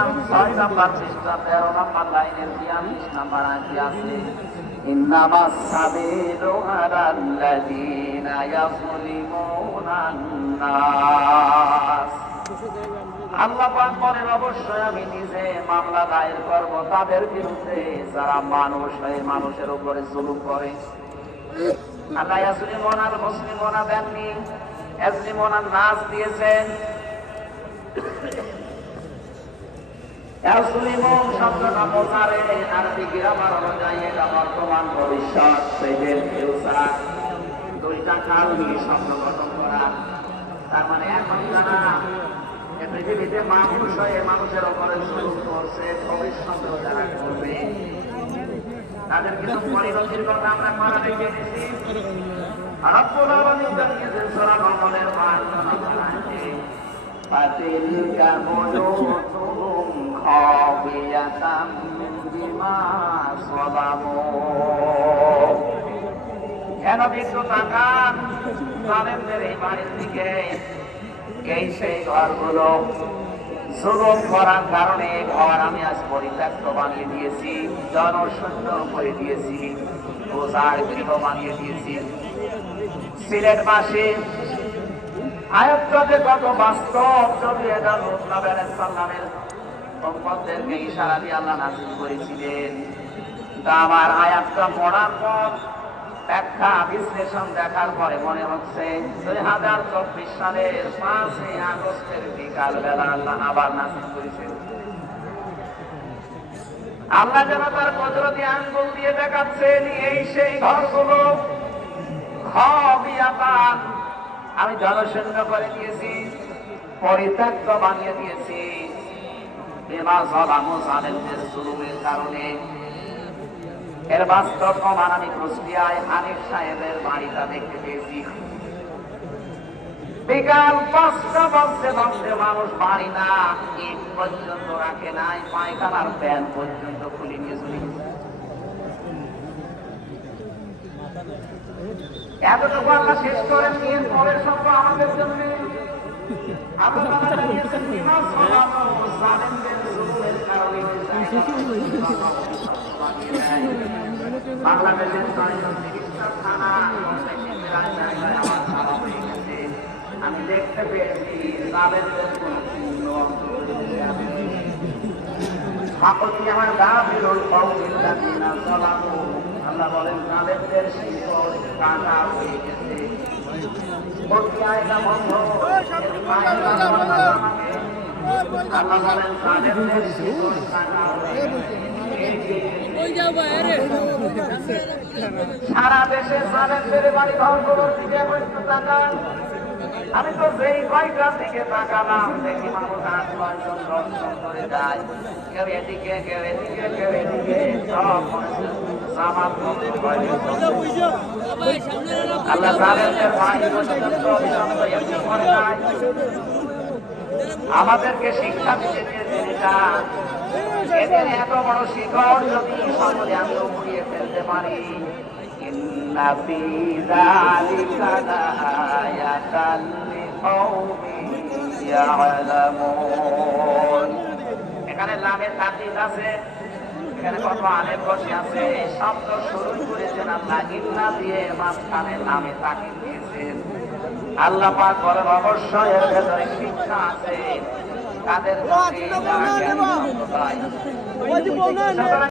6 number পৃষ্ঠা 13 number লাইনের 42 number আয়াতে আছে ইন্নামাস সাবিলু আলাল্লাযীনা ইয়াযলিমুনান নাস। আল্লাহ পাক বলেন অবশ্যই আমি নিজে মামলা দায়ের করব তাদের বিরুদ্ধে যারা মানুষ হয়ে মানুষের উপরে জুলুম করে। আল্লাহ ইয়াযলিমুনাল মুসলিমুনা দেননি, ইয়াযলিমুনান নাস দিয়েছেন। ইয়াযলিমুন শব্দটা মোজারে আরবি গ্রামার অনুযায়ী এটা বর্তমান ভবিষ্যৎ প্রেজেন্ট ফিউচার দুইটা কাল নিয়ে শব্দ গঠন করা। তার মানে এখন যারা পৃথিবীতে মানুষ হয়ে মানুষের উপরে জুলুম করছে ভবিষ্যতেও যারা করবে তাদের কিছু পরিণতির কথা আমরা করা দেখে দিচ্ছি। রব্বুল আলামিন জানিয়েছেন সূরা মুহাম্মদের 52 নম্বর আয়াতে ফাতিলকা বুয়ুতুহুম খাবিয়াতাম বিমা সালামু। কেন বিদ্যুৎ তাকান জালেমদের এই বাড়ির দিকে, এই সেই ঘরগুলো জুলুম করার কারণে ঘর আমি আজ পরিত্যক্ত বানিয়ে দিয়েছি, জনশূন্য করে দিয়েছি, রোজার গৃহ বানিয়ে দিয়েছি। সিলেটবাসী আয়াতটাতে কত বাস্তব, যদি এটা লূত নবী আলাইহিস সালামের উম্মতদেরকে ইশারা দিয়ে আল্লাহ নাযিল করেছিলেন। তা আমার আয়াতটা পড়ার পর ব্যাখ্যা বিশ্লেষণ দেখার পরে মনে হচ্ছে 2024 সালের 5 আগস্টের বিকাল বেলা আল্লাহ আবার নাযিল করেছেন। আল্লাহ যেন তার কুদরতি আঙ্গুল দিয়ে দেখাচ্ছেন এই সেই ঘরগুলো খাবিয়াতান আমি জনশূন্য করে দিয়েছি, পরিত্যক্ত বানিয়ে দিয়েছি বিমা যালামু জালেমদের জুলুমের কারণে। এর বাস্তব প্রমাণ আমি কুষ্টিয়ায় হানিফ সাহেবের বাড়িটা দেখতে পেয়েছি। বিকাল 5টা বাজতে মানুষ বাড়ি না ইট পর্যন্ত রাখে নাই, পায়খানার প্যান পর্যন্ত খুলে নিয়ে চলে গেছে। এতটুকু আল্লাহ শেষ করেন নিয়ে পরের শব্দ আমাদের জন্য আল্লাহ জানিয়েছেন বিমা যালামু জালেমদের জুলুমের কারণে বাংলাদেশের 630টা থানা আমি দেখতে পেয়েছি জালেমদের কোন চিহ্ন আমার গা বেরোল আল্লাহ বলেন জালেমদের শিকড় কাটা হয়ে গেছে। আল্লাহ বলেন জালেমদের শিকড় কাটা হয়ে গেছে। সারা দেশে জালেমদের বাড়ি ঘরগুলোর দিকে তাকান। আমি তো যেই কয়টার দিকে তাকালাম দেখি মানুষ 8-9 জন 10 জন করে যায়, কেউ এদিকে কেউ এদিকে কেউ এদিকে, সব জামাত আল্লাহ জালেমদের বাড়ি পর্যন্ত অভিশপ্ত এমনি করে যায়। আমাদেরকে শিক্ষা দিতে চেয়েছেন এটা এদের এত বড় শিকড় যদি সকলে আমি উপড়িয়ে ফেলতে পারি। ইন্না ফি যালিকা লাআয়াতান লিকাওমিন ইয়ালামুন। এখানে লামের তাকিদ আছে, এখানে কত আলেম বসে আছে। শব্দ শুরু করেছেন আল্লাহ ইন্না দিয়ে, মাঝখানে লামে তাকিদ দিয়েছেন। আল্লাহ পাক বলেন অবশ্যই এর ভেতরে শিক্ষা আছে তাদের